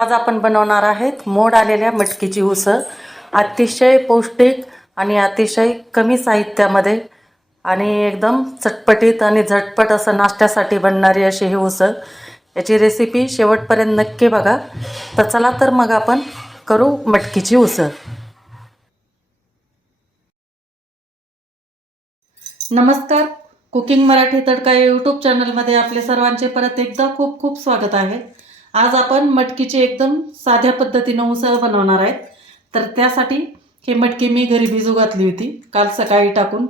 आज आपण बनवणार आहेत मोड आलेल्या मटकीची उसळ। अतिशय पौष्टिक आणि अतिशय कमी साहित्यामध्ये आणि एकदम चटपटीत आणि झटपट असं नाश्त्यासाठी बनणारी अशी ही उसळ। याची रेसिपी शेवटपर्यंत नक्की बघा। तर चला तर मग आपण करू मटकीची उसळ। नमस्कार, कुकिंग मराठी तडका या यूट्यूब चॅनलमध्ये आपले सर्वांचे परत एकदा खूप खूप स्वागत आहे। आज आपण मटकीची एकदम साध्या पद्धतीने उसळ बनवणार आहेत। तर त्यासाठी ही मटकी मी घरी भिजू घातली होती, काल सकाळी टाकून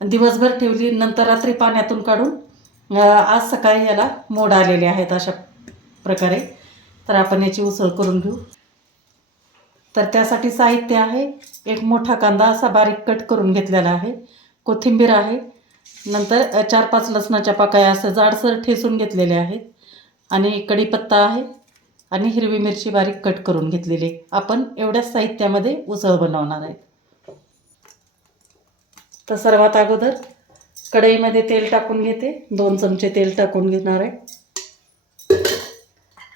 दिवसभर ठेवली, नंतर रात्री पाण्यातून काढून आज सकाळी याला मोड आलेले आहेत अशा प्रकारे। तर आपण याची उसळ करून घेऊ। तर त्यासाठी साहित्य आहे, एक मोठा कांदा असा बारीक कट करून घेतलेला आहे, कोथिंबीर आहे, नंतर 4-5 लसणाच्या पाकळ्या असं जाडसर ठेचून घेतलेले आहेत, आणि कढीपत्ता आहे आणि हिरवी मिरची बारीक कट करून घेतलेली। आपण एवढ्याच साहित्यामध्ये उसळ बनवणार आहे। तर सर्वात अगोदर कढईमध्ये तेल टाकून घेते, 2 चमचे तेल टाकून घेणार आहे।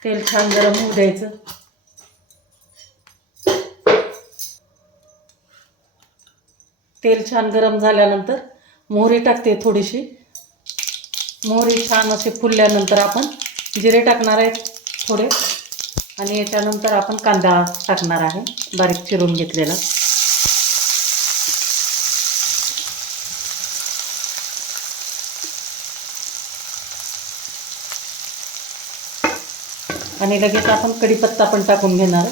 तेल छान गरम होऊ द्यायचं। तेल छान गरम झाल्यानंतर मोहरी टाकते थोडीशी। मोहरी छान असे फुलल्यानंतर आपण जिरे टाकणार आहे थोडे, आणि याच्यानंतर आपण कांदा टाकणार आहे बारीक चिरून घेतलेला। आणि लगेच आपण कढीपत्ता पण टाकून घेणार।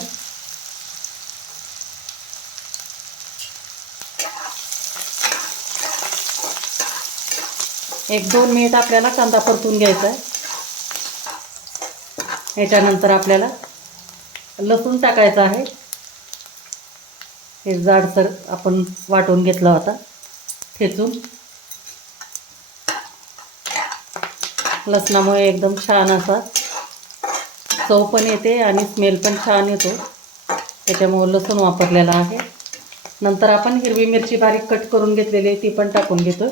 1-2 मिनिट आपल्याला कांदा परतून घ्यायचा आहे। याच्यानंतर आपल्याला लसूण टाकायचा आहे। हे जाडसर आपण वाटून घेतला होता ठेचून। लसणामुळे एकदम छान असा चव पण येते आणि स्मेल पण छान येतो, त्याच्यामुळे लसूण वापरलेला आहे। नंतर आपण हिरवी मिरची बारीक कट करून घेतलेली आहे, ती पण टाकून घेतो।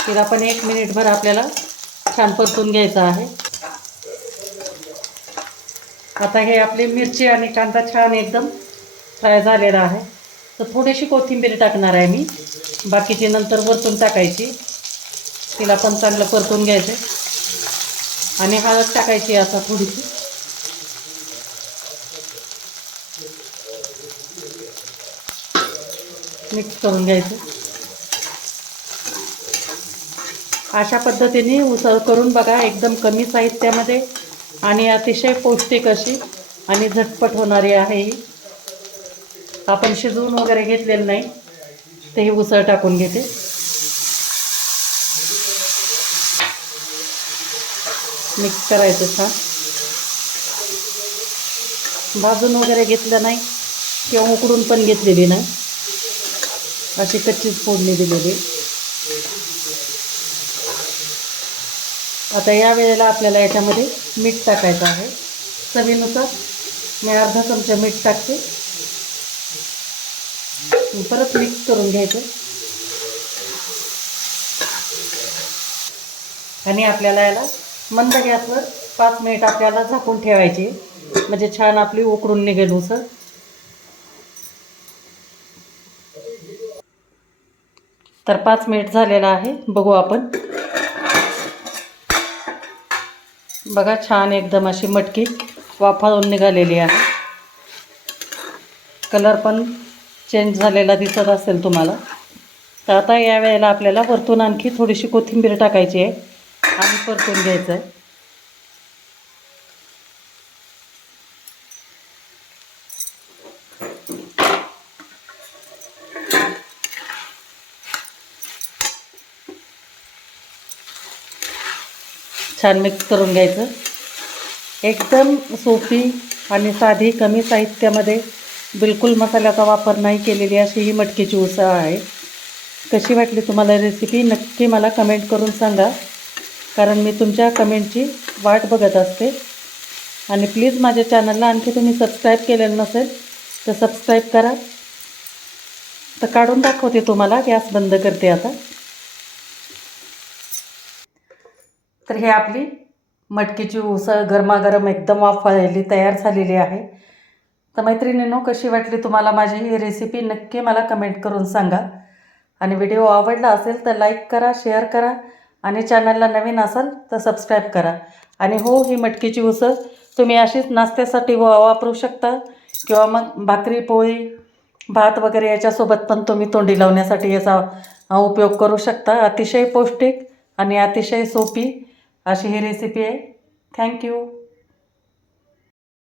तिला पण 1 मिनिटभर आपल्याला छान परतून घ्यायचं आहे। आता हे आपली मिरची आणि कांदा छान एकदम फ्राय झालेला आहे। तर थोडीशी कोथिंबीर टाकणार आहे मी, बाकीची नंतर वरतून टाकायची। तिला पण चांगलं परतून घ्यायचं आणि हळद टाकायची आता थोडीशी। मिक्स करून घ्यायचं। अशा पद्धतीने उसळ करून बघा, एकदम कमी साहित्यामध्ये आणि अतिशय पौष्टिक अशी आणि झटपट होणारी आहे ही। आपण शिजवून वगैरे घेतलेलं नाही, ते ही उसळ टाकून घेते। मिक्स करायचं छान, भाजून वगैरे घेतलं नाही किंवा उकडून पण घेतलेली नाही, अशी कच्चीच फोडणी दिलेली। आता या वेळेला आपल्याला याच्यामध्ये मीठ टाकायचं आहे चवीनुसार। मी अर्धा चमचा मीठ टाकते, परत मिक्स करून घ्यायचं। आणि आपल्याला याला मंद गॅसवर 5 मिनिट आपल्याला झाकून ठेवायचे, म्हणजे छान आपली उकडून निघेल उसळ। तर 5 मिनिट झालेला आहे, बघू आपण। बघा छान एकदम अशी मटकी वाफाळून निघालेली आहे। कलर पण चेंज झालेला दिसत असेल तुम्हाला। तर आता या वेळेला आपल्याला वरतून आणखी थोडीशी कोथिंबीर टाकायची आहे आणि परतून घ्यायचं आहे। छान मिक्स करून घ्यायचं। एकदम सोपी आणि साधी, कमी साहित्यामध्ये, बिलकुल मसाल्याचा वापर नाही केलेली अशी ही मटकीची उसळ आहे। कशी वाटली तुम्हाला रेसिपी नक्की मला कमेंट करून सांगा, कारण मी तुमच्या कमेंटची वाट बघत असते। आणि प्लीज माझ्या चॅनलला आणखी तुम्ही सबस्क्राईब केलेलं नसेल तर सबस्क्राईब करा। तर काढून दाखवते तुम्हाला, गॅस बंद करते आता। तर हे आपली मटकीची उसळ गरमागरम एकदम वाफाळलेली तयार झालेली आहे. तर मैत्रिणींनो, कशी वाटली तुम्हाला माझी ही रेसिपी नक्की मला कमेंट करून सांगा. आणि व्हिडिओ आवडला असेल तर लाईक करा, शेअर करा आणि चॅनलला नवीन असाल तर सबस्क्राईब करा. आणि हो, ही मटकीची उसळ तुम्ही अशीच नाश्त्यासाठी वापरू शकता किंवा मग भाकरी पोळी भात वगैरे याच्यासोबत पण तुम्ही तोंडी लावण्यासाठी याचा उपयोग करू शकता. अतिशय पौष्टिक आणि अतिशय सोपी अशी ही रेसिपी आहे. थँक्यू.